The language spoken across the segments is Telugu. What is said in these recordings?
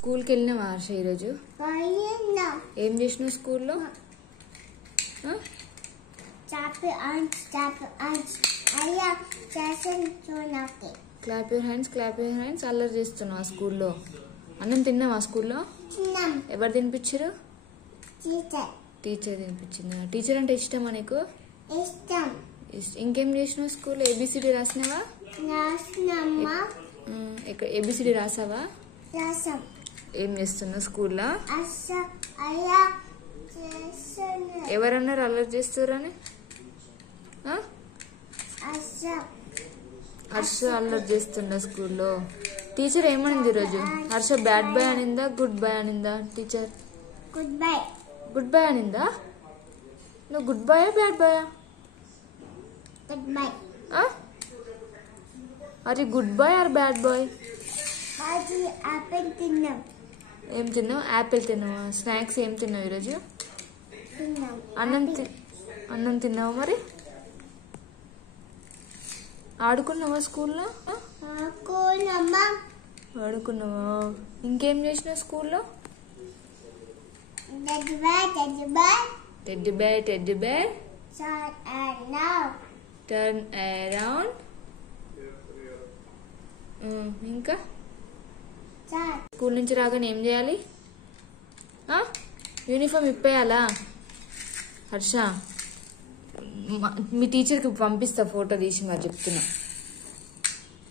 స్కూల్ కి వెళ్ళినావా హర్ష ఈరోజు? ఏం చేసినావు స్కూల్లో? క్లాప్ యువర్ హ్యాండ్స్ అల్లరి చేస్తున్నావా స్కూల్లో? అన్నం తిన్నావా స్కూల్లో? ఎవరు తినిపించారు? టీచర్ తినిపించిందా? టీచర్ అంటే ఇష్టమా నీకు? ఇంకేం చేసినావు స్కూల్లో? ఏబిసిడి రాసినావా? ఏబిసిడి రాసావా? ఏం చేస్తున్నావు స్కూల్లో? ఎవరన్నారు అల్లరి చేస్తారని? హర్ష అల్లరి చేస్తుందా స్కూల్లో? టీచర్ ఏమనింది ఈరోజు? హర్ష బ్యాడ్ బాయ్ అనిందా, గుడ్ బాయ్ అనిందా? టీచర్ గుడ్ బాయ్ అనిందా? నువ్వు గుడ్ బాయా బ్యాడ్ బాయా? అరే good boy or bad boy? ఏం తిన్నావు? యాపిల్ తిన్నావా? స్నాక్స్ ఏం తిన్నావు ఈరోజు? అన్నం తిన్నావా? మరి ఆడుకున్నావా స్కూల్లో? ఆడుకున్నావా? ఇంకేం చేసినావు స్కూల్లో? Teddy bear turn around. ఇంకా స్కూల్ నుంచి రాగానే ఏం చేయాలి? యూనిఫామ్ ఇప్పేయాలా? హర్ష మీ టీచర్కి పంపిస్తా, ఫోటో తీసి మరి చెప్తున్నా.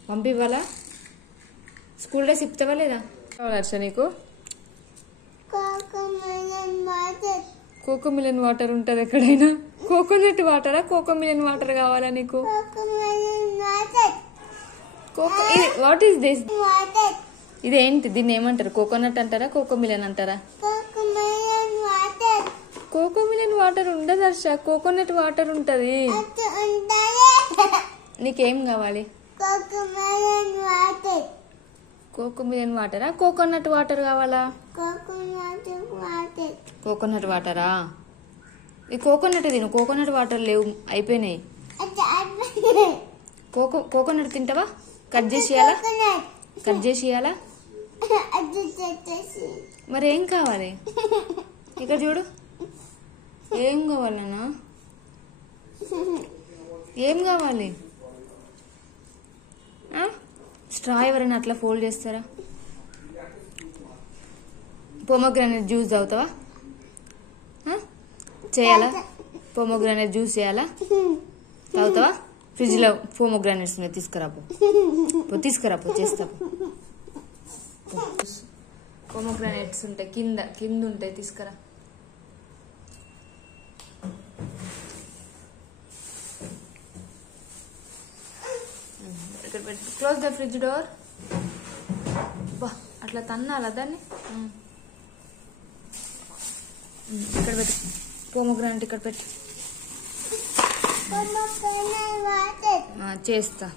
పంపివ్వాలా? స్కూల్ డ్రెస్ ఇప్పుతావా లేదా? హర్ష నీకు కోకోమిలన్ వాటర్ ఉంటుంది ఎక్కడైనా? కోకోనట్ వాటరా, కోకోమిలన్ వాటర్ కావాలా నీకు? What is this? ఇదేంటి? దీన్ని ఏమంటారు? కోకోనట్ అంటారా, కోకోమిలన్ అంటారా? కోకోమిలన్ వాటర్ ఉండదు హర్ష, కోకోనట్ వాటర్ ఉంటది. నీకేం కావాలి? కోకోమిలన్ వాటరా, కోకోనట్ వాటర్ కావాలా? కోకోనట్ వాటరా? ఈ కోకోనట్ తిను. కోకోనట్ వాటర్ లేవు, అయిపోయినాయి. కోకోనట్ తింటావా? కట్ చేసి ఇయ్యాలా? మరి ఏం కావాలి? ఇక చూడు, ఏం కావాలన్నా? ఏం కావాలి? స్ట్రా ఎవరైనా అట్లా ఫోల్డ్ చేస్తారా? పోమోగ్రానైట్ జ్యూస్ తాగుతావా? చేయాలా? పోమోగ్రానైట్ జ్యూస్ చేయాలా? తాగుతావా? ఫ్రిడ్జ్ లో పోమోగ్రానైట్స్ ఉన్నాయి, తీసుకురాపో చేస్తా. పోమోగ్రానైట్స్ ఉంటాయి కింద ఉంటాయి, తీసుకురా. Close the fridge door. బా అట్లా తన్నాలా దాన్ని? ఇక్కడ పెట్టు, పోమోగ్రానైట్ ఇక్కడ పెట్టు. చేస్తా.